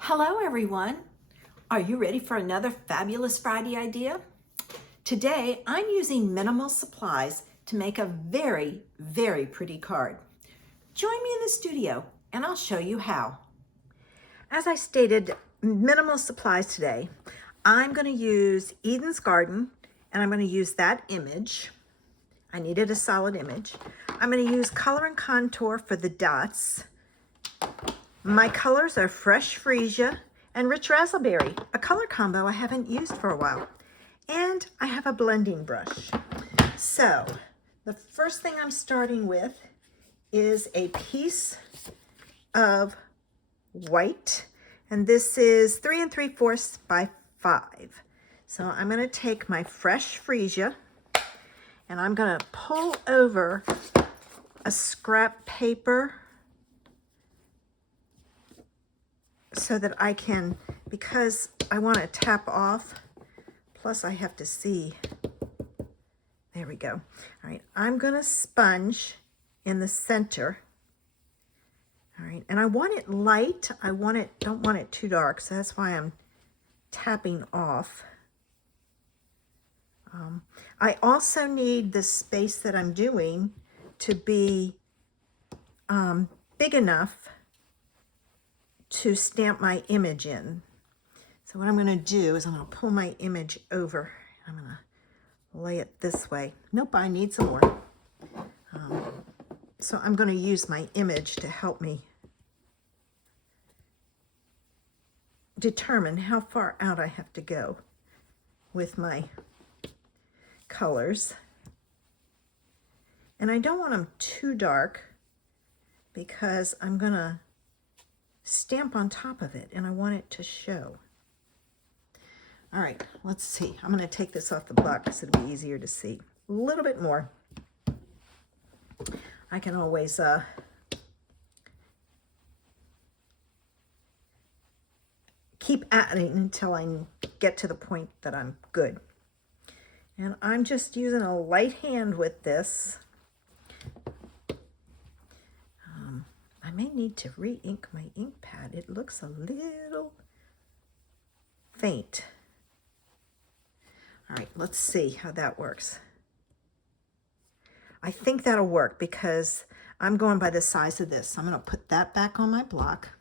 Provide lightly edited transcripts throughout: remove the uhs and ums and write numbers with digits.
Hello everyone. Are you ready for another fabulous Friday idea? Today I'm using minimal supplies to make a very, very pretty card. Join me in the studio and I'll show you how. As I stated, minimal supplies today. I'm going to use Eden's Garden and I'm going to use that image. I needed a solid image. I'm going to use color and contour for the dots. My colors are Fresh Freesia and Rich Razzleberry, a color combo I haven't used for a while. And I have a blending brush. So the first thing I'm starting with is a piece of white, and this is 3 3/4 by 5. So I'm going to take my Fresh Freesia and I'm going to pull over a scrap paper so that I can, because I want to tap off, plus I have to see. There we go. All right, I'm going to sponge in the center. All right, and I want it light. Don't want it too dark, so that's why I'm tapping off. I also need the space that I'm doing to be big enough to stamp my image in. So what I'm going to do is I'm going to pull my image over. I'm going to lay it this way. Nope, I need some more. So I'm going to use my image to help me determine how far out I have to go with my colors. And I don't want them too dark because I'm going to stamp on top of it and I want it to show. All right, let's see. I'm going to take this off the block because it'll be easier to see. A little bit more. I can always keep adding until I get to the point that I'm good. And I'm just using a light hand with this. I may need to re-ink my ink pad. It looks a little faint. All right, let's see how that works. I think that'll work because I'm going by the size of this. I'm going to put that back on my block.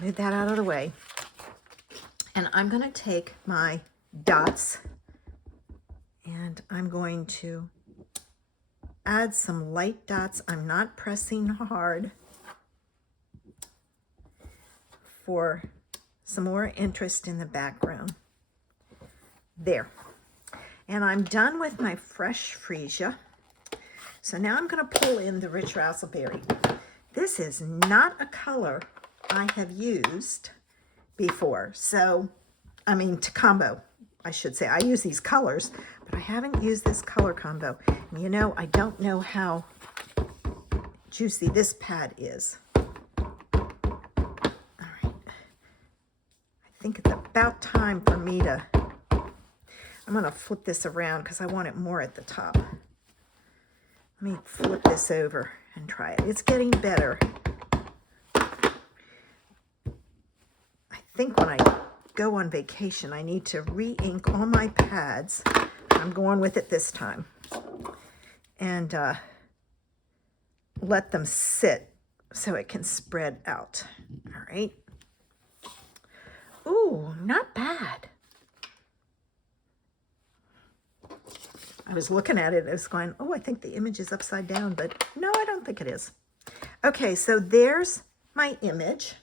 Move that out of the way. And I'm going to take my dots and I'm going to add some light dots. I'm not pressing hard for some more interest in the background. There. And I'm done with my Fresh Freesia. So now I'm going to pull in the Rich Razzleberry. This is not a color I have used before. So, I mean, to combo, I should say. I use these colors, but I haven't used this color combo. And you know, I don't know how juicy this pad is. All right. I think it's about time for me to, I'm going to flip this around because I want it more at the top. Let me flip this over and try it. It's getting better. I think when I go on vacation, I need to re-ink all my pads. I'm going with it this time. And let them sit so it can spread out. All right. Ooh, not bad. I was looking at it, I was going, oh, I think the image is upside down, but no, I don't think it is. Okay, so there's my image.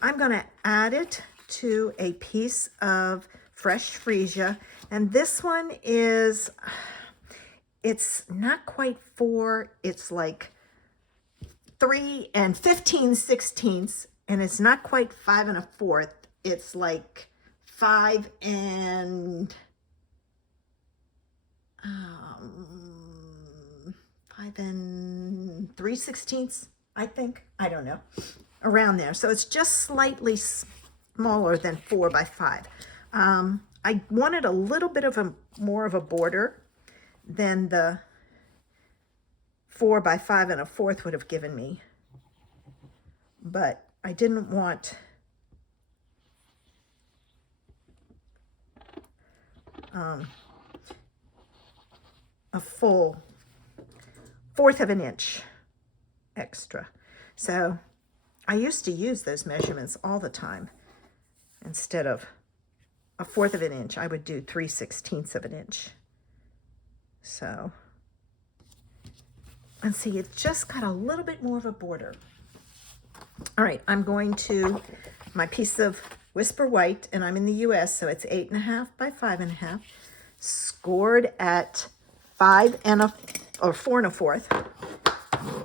I'm going to add it to a piece of Fresh Freesia, and this one is, it's not quite 4, it's like 3 15/16, and it's not quite 5 1/4, it's like 5 3/16, I think. I don't know. Around there. So it's just slightly smaller than 4 by 5. I wanted a little bit of more of a border than the 4 by 5 1/4 would have given me. But I didn't want a full 1/4 of an inch extra. So I used to use those measurements all the time. Instead of a 1/4 of an inch, I would do 3/16 of an inch. So, and see, it's just got a little bit more of a border. All right, I'm going to my piece of Whisper White, and I'm in the US, so it's 8.5 by 5.5, scored at 4 1/4.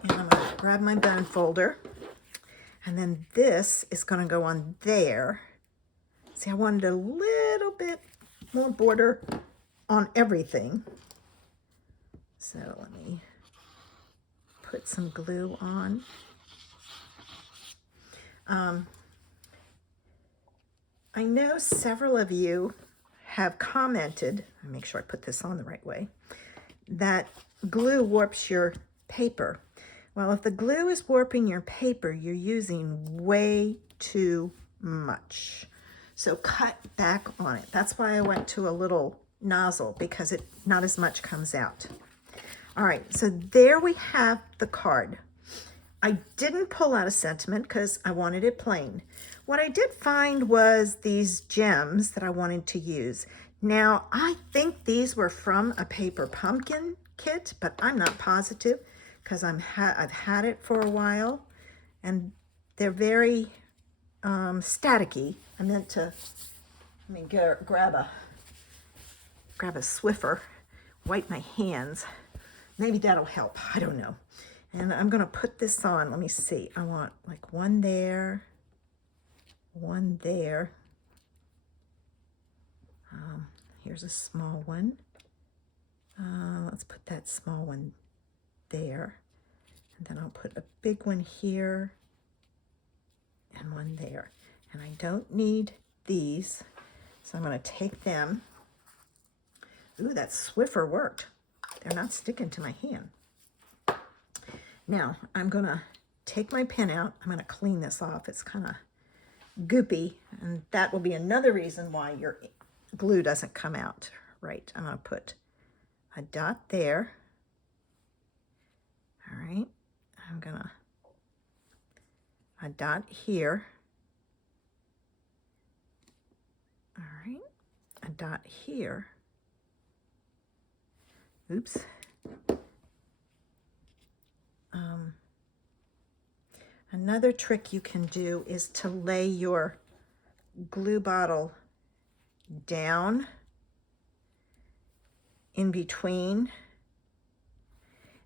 And I'm gonna grab my bone folder, and then this is gonna go on there. See, I wanted a little bit more border on everything. So let me put some glue on. I know several of you have commented, let me make sure I put this on the right way, that glue warps your paper. Well, if the glue is warping your paper, you're using way too much. So cut back on it. That's why I went to a little nozzle, because not as much comes out. All right, so there we have the card. I didn't pull out a sentiment because I wanted it plain. What I did find was these gems that I wanted to use. Now, I think these were from a paper pumpkin kit, but I'm not positive because I've had it for a while, and they're very staticky. I meant to, let me grab a Swiffer, wipe my hands. Maybe that'll help, I don't know. And I'm gonna put this on, let me see. I want like one there, one there. Here's a small one. Let's put that small one there. And then I'll put a big one here and one there. And I don't need these, so I'm gonna take them. Ooh, that Swiffer worked. They're not sticking to my hand. Now, I'm gonna take my pen out. I'm gonna clean this off. It's kind of goopy, and that will be another reason why your glue doesn't come out right. I'm gonna put a dot there. All right, I'm gonna, a dot here. All right, a dot here. Oops. Another trick you can do is to lay your glue bottle down in between.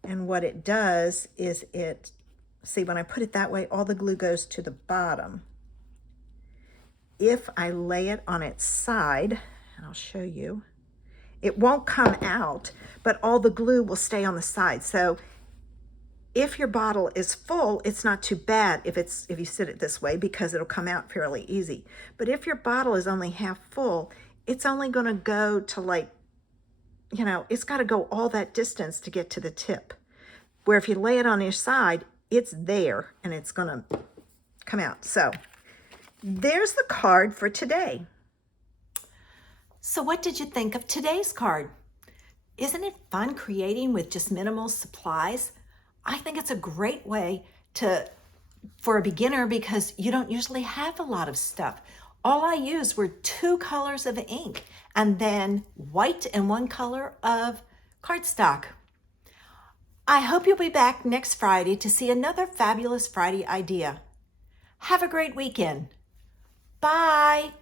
And what it does is see, when I put it that way, all the glue goes to the bottom. If I lay it on its side, and I'll show you, it won't come out, but all the glue will stay on the side. So if your bottle is full, it's not too bad if you sit it this way, because it'll come out fairly easy. But if your bottle is only half full, it's only gonna go to, like, you know, it's gotta go all that distance to get to the tip. Where if you lay it on your side, it's there and it's gonna come out. So there's the card for today. So what did you think of today's card? Isn't it fun creating with just minimal supplies? I think it's a great way for a beginner, because you don't usually have a lot of stuff. All I used were 2 colors of ink and then white and 1 color of cardstock. I hope you'll be back next Friday to see another fabulous Friday idea. Have a great weekend. Bye.